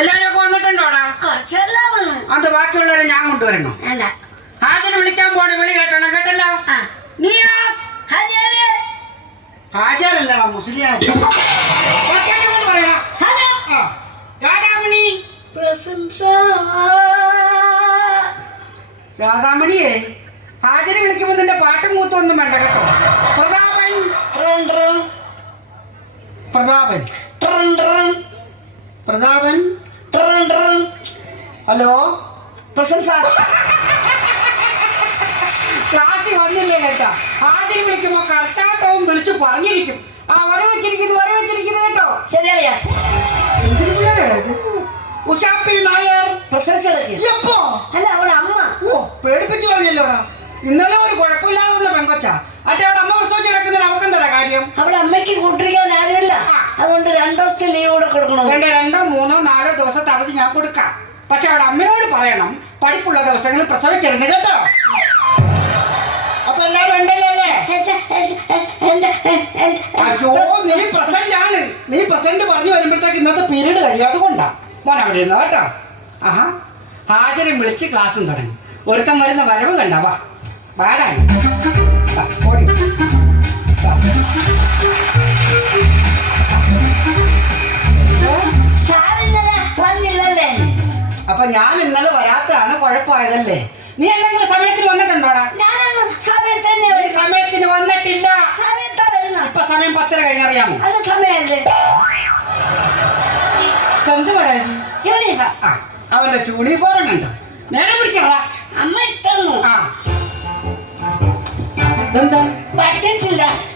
എല്ലാരും ഒക്കെ വന്നിട്ടുണ്ടോടാ? അത് ബാക്കിയുള്ളവരെ ഞാൻ കൊണ്ടുവരണോ? ഹാജര് വിളിക്കാൻ പോണ വിളി കേട്ടോണം, കേട്ടല്ലോ? ഹാജരല്ലടാ, മുസ്ലിം. രാധാമണിയെ ഹാജര് വിളിക്കുമ്പോ നിന്റെ പാട്ടും കൂത്തൊന്നും വേണ്ട കേട്ടോ. പ്രതാപൻ പ്രതാപൻ പ്രതാപൻ ഹലോ പ്രശംസ ക്ലാസ്സിൽ വന്നില്ലേ കേട്ടാ? ഹാജര് വിളിക്കുമ്പോ കറക്റ്റാട്ടവും വിളിച്ചു പറഞ്ഞിരിക്കും. ആ വരവ് വെച്ചിരിക്കുന്നത് കേട്ടോ. ശരിയാ. എന്തിനു പിള്ളേരായത്? ഉഷാപ്പി നായർ പ്രശംസ എപ്പോ? അല്ല അവിടെ അമ്മ. ഓ, പേടിപ്പിച്ചു പറഞ്ഞല്ലോടാ. ഇന്നലെ ഒരു കുഴപ്പമില്ലാതെ വന്ന പെങ്കൊച്ചാ. അട്ടെ അവിടെ അമ്മ പ്രസവിച്ച് കിടക്കുന്നതിന് അവർക്കെന്താ കാര്യം? അവിടെ അമ്മയ്ക്ക് കൂട്ടിരിക്കാൻ ആരുമില്ല. അതുകൊണ്ട് 2 ദിവസത്തെ ലീവ് കൂടെ കൊടുക്കണം. 2, 3, 4 ദിവസത്തെ അവധി ഞാൻ കൊടുക്കാം. പക്ഷെ അവിടെ അമ്മയോട് പറയണം പഠിപ്പുള്ള ദിവസങ്ങളിൽ പ്രസവിക്കരുത് കേട്ടോ. അപ്പൊ എല്ലാരും ഉണ്ടല്ലോ അല്ലേ? അയ്യോ, നീ പ്രസന്റ് ആണ്. നീ പ്രസന്റ് പറഞ്ഞു വരുമ്പോഴത്തേക്ക് ഇന്നത്തെ പീരീഡ് കഴിയും. അതുകൊണ്ടാ മോൻ അവിടെ ഇരുന്നോ കേട്ടോ. ആഹാ, ഹാജരും വിളിച്ച് ക്ലാസ്സും തുടങ്ങി. ഒരുക്കം വരുന്ന വരവ് കണ്ടവാ പാടായി. അപ്പൊ ഞാൻ ഇന്നലെ വരാത്തതാണ് കുഴപ്പമായതല്ലേ? നീ എന്തെങ്കിലും സമയത്തിന് വന്നിട്ടുണ്ടോടാ? സമയത്തിന് വന്നിട്ടില്ല. ഇപ്പൊ സമയം 10:30 കഴിഞ്ഞറിയാമോ? എന്ത് പറയാ? അവന്റെ യൂണിഫോം കണ്ടോ? നേരെ പിടിച്ചാ അമ്മ ഇട്ടു. എന്താ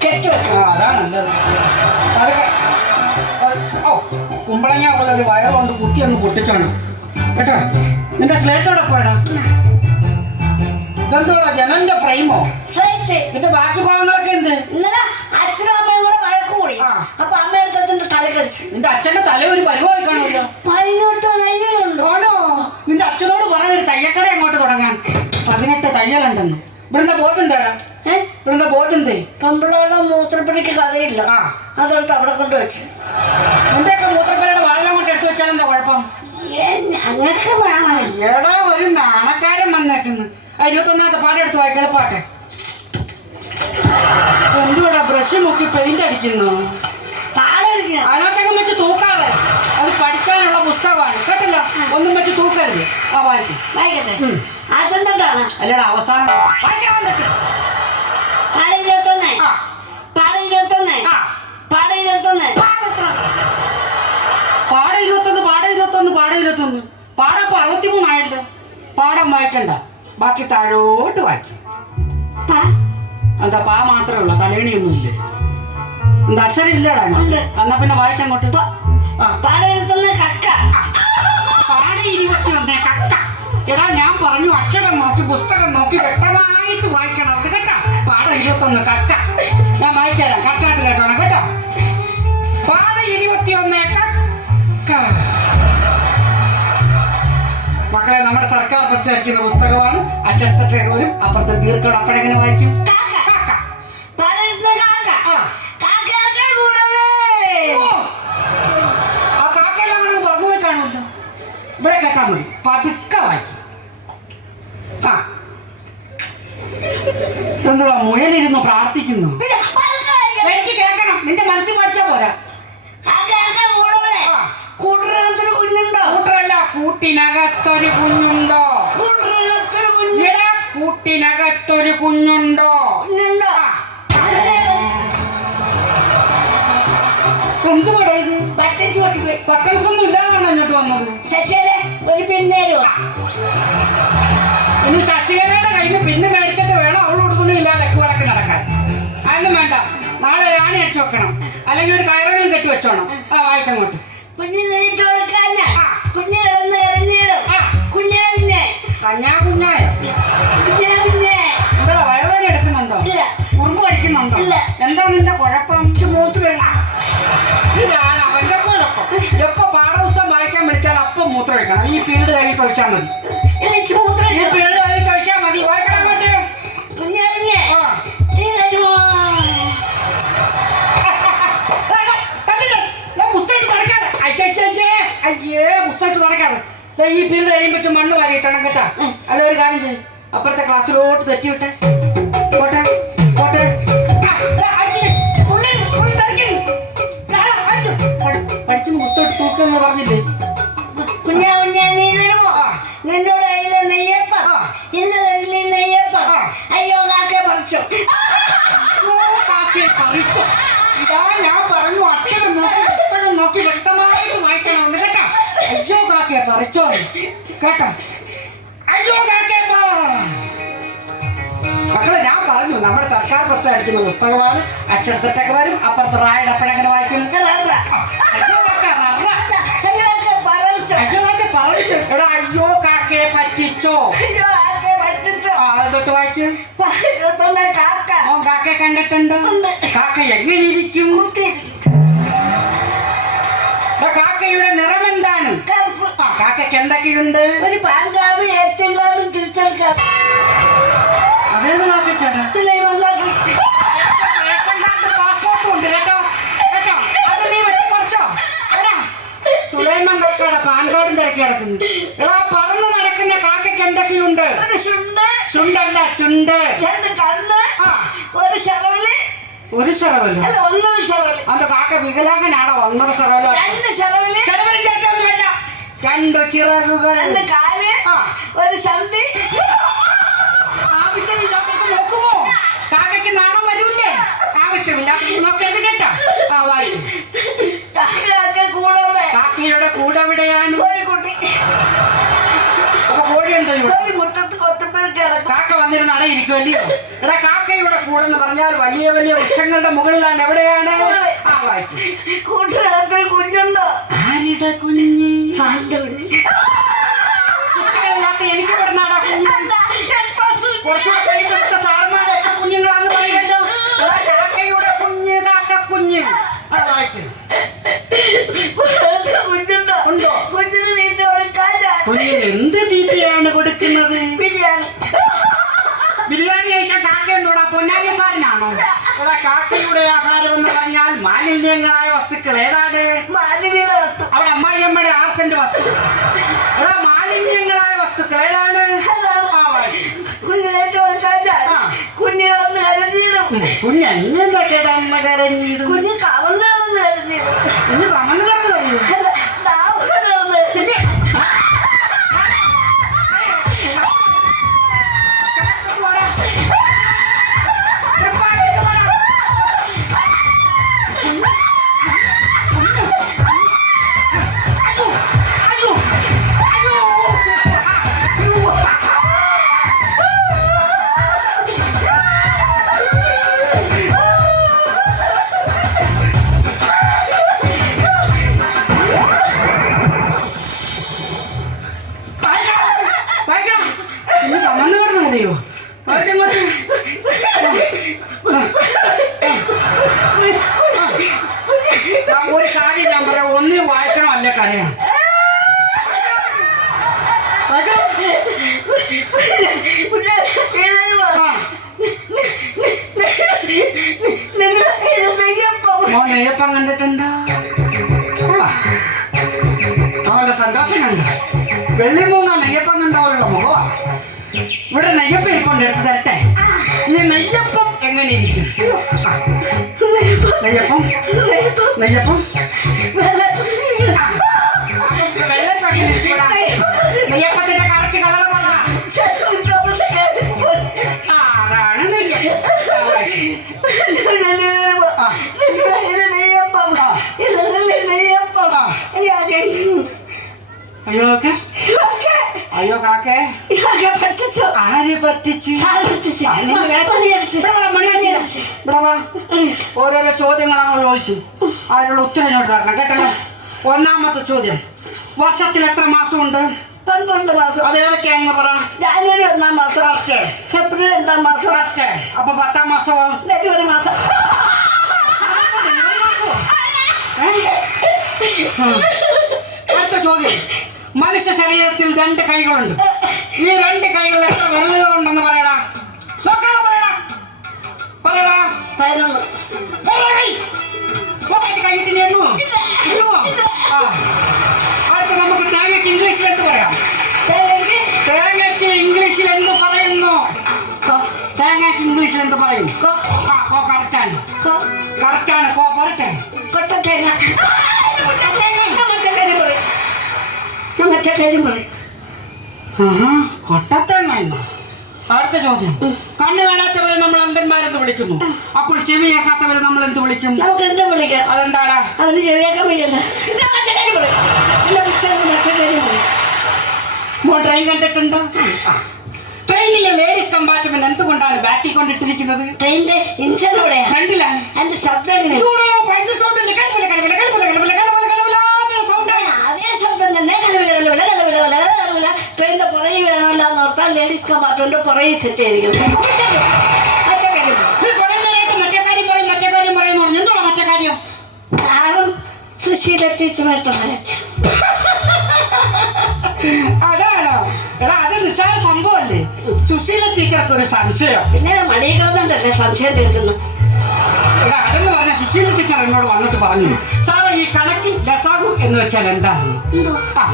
കെട്ടുവെക്കാം. അതാ നല്ലത്. ഓ, കുമ്പളങ്ങ പോലെ ഒരു വയറുകൊണ്ട് കുത്തി ഒന്ന് പൊട്ടിച്ചാണ് കേട്ടോ. നിന്റെ സ്ലേറ്റോടെ പോയടാ. ഇതെന്തോടാ, ജനലിന്റെ ഫ്രെയിമോ? നിന്റെ ബാക്കി ഭാഗങ്ങളൊക്കെ എന്ത്? ഇന്നലെ അച്ഛനും അമ്മയും കൂടെ വഴക്ക് കൂടി. അപ്പൊ അമ്മയുടെ തലക്കടിച്ചു. നിന്റെ അച്ഛന്റെ തല ഒരു പരുവായി കാണുമല്ലോ. ആണോ? നിന്റെ അച്ഛനോട് പറഞ്ഞ ഒരു തയ്യക്കട അങ്ങോട്ട് തുടങ്ങാൻ. 18 തയ്യലുണ്ടെന്ന്. ഇവിടുന്ന് ബോട്ട് എന്താടാ? ഇവിടുന്ന് ബോട്ട് എന്തേ? പെമ്പിളയുടെ മൂത്രപ്പടിക്ക് കഥയില്ല. അതെടുത്ത് അവിടെ കൊണ്ട് വെച്ച്. നിന്റെയൊക്കെ മൂത്രപ്പടിയുടെ വാഴ കൊണ്ട് എടുത്തു വെച്ചാൽ എന്താ കുഴപ്പം? ഞങ്ങൾക്ക് വേണം. എടാ, ഒരു നാണക്കാരൻ വന്നേക്കുന്നു. 21ാമത്തെ പാഠം എടുത്ത് വായിക്കള പാട്ടെ. എന്തുവാടാ ബ്രഷ് മുക്കി പെയിന്റ് അടിക്കുന്നു? അതിനകത്തേക്കും വെച്ച് തൂക്കാതെ. അത് പഠിക്കാനുള്ള പുസ്തകമാണ് കേട്ടല്ലോ. ഒന്നും വെച്ച് തൂക്കരുത്. ആ വായിക്കും. വായിക്കട്ടെ. അതെന്താണ്? അല്ലടാ, അവസാനം പാടം 63 ആയല്ലോ. പാടം വായിക്കണ്ട, ബാക്കി താഴോട്ട് വായിക്കും. എന്താ പാ മാത്രമേ ഉള്ളൂ, തലേണിയൊന്നും ഇല്ലേ? എന്താ അക്ഷരം ഇല്ലടാ? എന്നാ പിന്നെ വായിക്കങ്ങോട്ട്. എടാ, ഞാൻ പറഞ്ഞു അക്ഷരം നോക്കി പുസ്തകം നോക്കി വ്യക്തമായിട്ട് വായിക്കണം. അത് കേട്ടോ. പാഠം 21 കക്ക. ഞാൻ വായിച്ചുതരാം, കറക്റ്റായിട്ട് കേട്ടോണം കേട്ടോ. പാഠം 21 കക്ക. മക്കളെ, നമ്മുടെ സർക്കാർ പ്രസിദ്ധീകരിക്കുന്ന പുസ്തകമാണ്. അക്ഷരത്തെ പോലും അപ്പുറത്തെ ദീർഘം. അപ്പോഴെങ്ങനെ വായിക്കും? ആ കാക്കയെല്ലാം അങ്ങനെ പറഞ്ഞു പോയി കാണുമല്ലോ. ഇവിടെ കേട്ടാ മതി, പതുക്കെ വായിക്കും. എന്തുവാ മുയലിരുന്ന് പ്രാർത്ഥിക്കുന്നു? എനിക്ക് കേൾക്കണം. നിന്റെ മനസ്സിൽ പഠിച്ചാ പോരാ. കൂട്ടരല്ല, കൂട്ടിനകത്തൊരു കുഞ്ഞുണ്ടോ? കൂട്ടിനകത്തൊരു കുഞ്ഞുണ്ടോ? എന്തുവാടാ ഇത്? ബട്ടൺസ് ഒന്നും ഇല്ലാതാണ് ഇങ്ങോട്ട് വന്നത്. ഇനി ശശികലയുടെ കയ്യിൽ നിന്ന് പിന്നെ മേടിച്ചിട്ട് വേണം അവളോട് തുണി ഇല്ലാതെ വടക്ക് നടക്കാൻ. അതൊന്നും വേണ്ട. നാളെ രാണി അടിച്ചു വെക്കണം, അല്ലെങ്കിൽ ഒരു കയറെങ്കിലും കെട്ടി വെച്ചോണം. വായിക്കങ്ങോട്ട്. എന്താ വയറുവേദന എടുക്കുന്നുണ്ടോ? ഉറുമ്പ് കഴിക്കുന്നുണ്ടോ? എന്താ നിന്റെ കുഴപ്പം? ഇതാണ് അവന്റെ കുഴപ്പം. എപ്പോ പാഠപുസ്തകം വായിക്കാൻ വിളിച്ചാൽ അപ്പം മൂത്രം ഒഴിക്കണം. ഈ പീരീഡ് കഴിഞ്ഞ് കഴിച്ചാൽ മതി. ഈ പീരീഡ് കഴിഞ്ഞ് കഴിച്ചാൽ മതി. വായിക്കണം പറ്റും. പുസ്തകം കളിക്കാതെ അയ്യേ പുസ്തകത്ത് തുടക്കാതെ ഈ പീരീഡ് കഴിയുമ്പോ മണ്ണ് വാരിയിട്ടണം കേട്ടാ. അല്ല ഒരു കാര്യം ചെയ്യും, അപ്പുറത്തെ ക്ലാസ്സിലോട്ട് തെറ്റിവിട്ടെ. പോട്ടെ പോട്ടെ. പഠിക്കുന്ന പുസ്തകം തൂക്കെന്ന് പറഞ്ഞില്ലേ? കുഞ്ഞാ കുഞ്ഞാ നീ തരുമോ? നിന്നോട് അയില നെയ്യപ്പം, ഇന്ന് തരില്ല നെയ്യപ്പം. അയ്യോ കാക്കെ പറിച്ചോ. ഇതാ ഞാൻ പറഞ്ഞു, അക്ഷരം നോക്കി പുസ്തകം നോക്കി വ്യക്തമായിട്ട് വായിക്കണമെന്ന് കേട്ടാ. അയ്യോ കാക്കയെ പറിച്ചോ കേട്ടോ. അയ്യോ കാക്കയെ മക്കളെ ഞാൻ പറഞ്ഞു, നമ്മുടെ സർക്കാർ പ്രസ് അടിക്കുന്ന പുസ്തകമാണ്. അക്ഷരത്തെറ്റൊക്കെ വരും, അപ്പുറത്ത് റായുടെ അപ്പഴങ്ങനെ വായിക്കുന്നു. എടാ അയ്യോ കാക്കയെ പറ്റിച്ചോ. തൊട്ട് വായിക്കൂ. കാക്കയെ കണ്ടിട്ടുണ്ടോ? കാക്ക എങ്ങനെ ഇരിക്കും? കാക്കയുടെ നിറം എന്താണ്? കാക്കയ്ക്ക് എന്തൊക്കെയുണ്ട്? ഒരു പാൻകാവ് ഏറ്റവും തിരിച്ചെടുക്കാം. അതേത് കാക്കയ്ക്കാണ്? പാസ്പോർട്ടുണ്ട് കേട്ടോ കേട്ടോ. അത് നീ വെച്ച് കുറച്ചോ. എടാ സുലൈമാൻ കാക്കയുടെ പാൻ കാർഡും തിരക്കി കിടക്കുന്നു. എടാ പറന്നു നടക്കുന്ന കാക്കയ്ക്ക് എന്തൊക്കെയുണ്ട്? ചുണ്ടല്ല ചുണ്ട്. ഒരു ശരവല് അത് കാക്ക വികലാംഗനാണോ? 1 ശരവലോ? 2 ശരവല്. ചേട്ടൊന്നുമല്ല, 2 ചിറകുകൾ. ഒരു സന്ധി. ആവശ്യമില്ലാത്തത് നോക്കുമോ? കാക്കയ്ക്ക് നാണം വരൂല്ലേ? ആവശ്യമില്ലാത്തത് നോക്കരുത് കേട്ടോ. വായിക്കും. കാക്കയുടെ കൂടെ എവിടെയാണ്? അപ്പൊ കോഴിയുണ്ടോ? മുറ്റത്ത് കൊത്തപ്പേർക്ക് കാക്ക വന്നിരുന്ന് അടയിരിക്കുമല്ലയോ? എടാ കാക്കയുടെ കൂടെ എന്ന് പറഞ്ഞാൽ വലിയ വലിയ വൃക്ഷങ്ങളുടെ മുകളിലാണ്. എവിടെയാണ്? വായിക്കും. കൂട്ടുകാരത്തിൽ കുഞ്ഞുണ്ടോ? ആരുടെ കുഞ്ഞ്? എനിക്ക് പെടുന്നാടാ കുഞ്ഞ്. കുറച്ചുകൂടെ കഴിയുമ്പോഴത്തെ സാറന്മാരൊക്കെ കുഞ്ഞുങ്ങളാന്ന് പറയുമല്ലോ. കാക്കയുടെ കുഞ്ഞ്, കാക്ക കുഞ്ഞ്. വായിക്കും. കുഞ്ഞുണ്ടോ? ഉണ്ടോ? കുഞ്ഞിന് തീറ്റ കൊടുക്കാൻ കുഞ്ഞിന് എന്ത് തീറ്റയാണ് കൊടുക്കുന്നത്? ബിരിയാണി. ബിരിയാണി കഴിക്കാൻ കാക്കയുണ്ടോടാ? പൊന്നാനിക്കാരനാണോ? ഇവിടെ കാക്കയുടെ ആഹാരം എന്ന് പറഞ്ഞാൽ മാലിന്യങ്ങളായ വസ്തുക്കൾ. ഏതാണ്? മാലിന്യയുടെ വസ്തു. അവിടെ അമ്മായിയമ്മയുടെ ആർസെന്റ് വസ്തു. ഇവിടെ മാലിന്യങ്ങളായ വസ്തുക്കൾ ഏതാണ്? കുഞ്ഞിനേറ്റ് കൊടുക്കാൻ കുഞ്ഞ് കിടന്ന് കരഞ്ഞിടും. കുഞ്ഞെങ്ങനെ കിടന്ന് കരഞ്ഞിടും? കുഞ്ഞ് കവന്ന് കിടന്ന് കരഞ്ഞിടും. കുഞ്ഞ് കമന്ന് കിടന്ന് കരഞ്ഞു. ഒരു കാര്യം ഞാൻ പറയാം, ഒന്നി വായിക്കണോ അല്ലേ കരയാം? നെയ്യപ്പം കണ്ടിട്ടുണ്ടോ? അവന്റെ സന്തോഷം കണ്ട. വെള്ളിമൂങ്ങ നെയ്യപ്പം കണ്ടവരുടെ മുഖമാ. ഇവിടെ നെയ്യപ്പം ഇരിപ്പുണ്ട്, എടുത്ത് തരട്ടെ. ഈ നെയ്യപ്പം എങ്ങനെ ഇരിക്കും? നെയ്യപ്പം നെയ്യപ്പം നെയ്യപ്പത്തിന്റെ കറക്റ്റ് കളർ പറ. അതാണ് അയ്യോ അയ്യോ കാക്കേ, ആര് പറ്റിച്ച്? ഓരോരോ ചോദ്യങ്ങളാണ് ചോദിച്ചു, അതിനുള്ള ഉത്തരം ഇങ്ങോട്ട് തരണം കേട്ടല്ലോ. ഒന്നാമത്തെ ചോദ്യം, വർഷത്തിൽ എത്ര മാസമുണ്ട്? 12 മാസം. അത് ഏതൊക്കെയാണെന്ന് പറ. ജാനുവരി 1 മാസം, ഫെബ്രുവരി 2 മാസം, അപ്പൊ 10 മാസമോ? ജനുവരി മാസം. അടുത്ത ചോദ്യം, മനുഷ്യ ശരീരത്തിൽ 2 കൈകളുണ്ട്. ഈ 2 കൈകളിൽ എത്ര വിരലുകളുണ്ടെന്ന് പറയടാ. നോക്കാതെ പറയടാ. പറയടാ. 11. കൈയിട്ട് എണ്ണുവോ? കറക്റ്റാണ് പോരട്ടെ. കൊട്ടത്തേങ്ങ. മറ്റേ കാര്യം പറയും. കൊട്ടത്തേങ്ങ. അടുത്ത ചോദ്യം. കണ്ണ് കാണാത്തവരെ നമ്മൾ അന്ധന്മാരെന്ന് വിളിക്കുന്നു. അപ്പോൾ ചെവി കേൾക്കാത്തവരെ നമ്മൾ എന്ത് വിളിക്കും? നമുക്ക് എന്താ വിളിക്കാം? അതെന്താടാ? അവന് ചെവിയാക്കാൻ വയ്യല്ല. മറ്റേ കാര്യം പറയും. മോൾ ട്രെയിൻ കണ്ടിട്ടുണ്ടോ? ട്രെയിനിലെ ലേഡീസ് കമ്പാർട്ട്മെന്റ് എന്തുകൊണ്ടാണ് ബാക്കിൽ കൊണ്ടിട്ടിരിക്കുന്നത്? ട്രെയിനിന്റെ ഇൻഷനോടെ ഫ്രണ്ടിലാണ്. എന്റെ ശബ്ദം എങ്ങനെ? അതേ ശബ്ദം തന്നെ. ട്രെയിനിന്റെ പുറകെ വേണമല്ലോ എന്ന് ഓർത്താൽ ലേഡീസ് കമ്പാർട്ട്മെന്റ് പുറകെ സെറ്റ് ചെയ്തിരിക്കുന്നു. മറ്റേ കാര്യം സുശീല ടീച്ചറായിട്ട് അതാണോ? എടാ അത് നിസ്സാര സംഭവല്ലേ. സുശീല ടീച്ചർക്ക് ഒരു സംശയം. പിന്നെ മടിയിലുണ്ടല്ലേ സംശയം തീർക്കുന്നു. എടാ അതെന്ന് പറഞ്ഞ സുശീല ടീച്ചർ എന്നോട് വന്നിട്ട് പറഞ്ഞു, സാറേ ഈ കണക്കിൽ ലസാഗു എന്ന് വെച്ചാൽ എന്താണെന്ന്.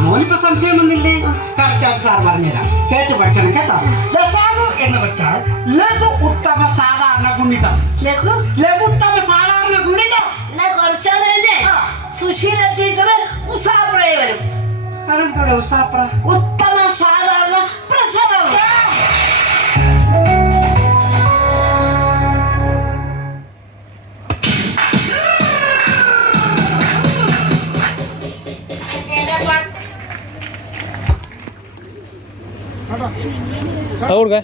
മോനിപ്പോ സംശയമൊന്നില്ലേ? കറക്റ്റായിട്ട് സാർ പറഞ്ഞുതരാം, കേട്ട് പഠിച്ചണം കേട്ടോ. ലസാഗു എന്ന് വെച്ചാൽ ലഘു ഉത്തമ സാധാരണ ഗുണിതം. ലഘുത്തമ സാധാരണ ഗുണിതം. കുറച്ചാൾ തന്നെ സുശീല ടീച്ചർ ഉസാപ്രയെ വരും. അതെന്തോടെ ഉസാപ്ര? ഉത്തമ സാധാരണ പ്രസവം. और क्या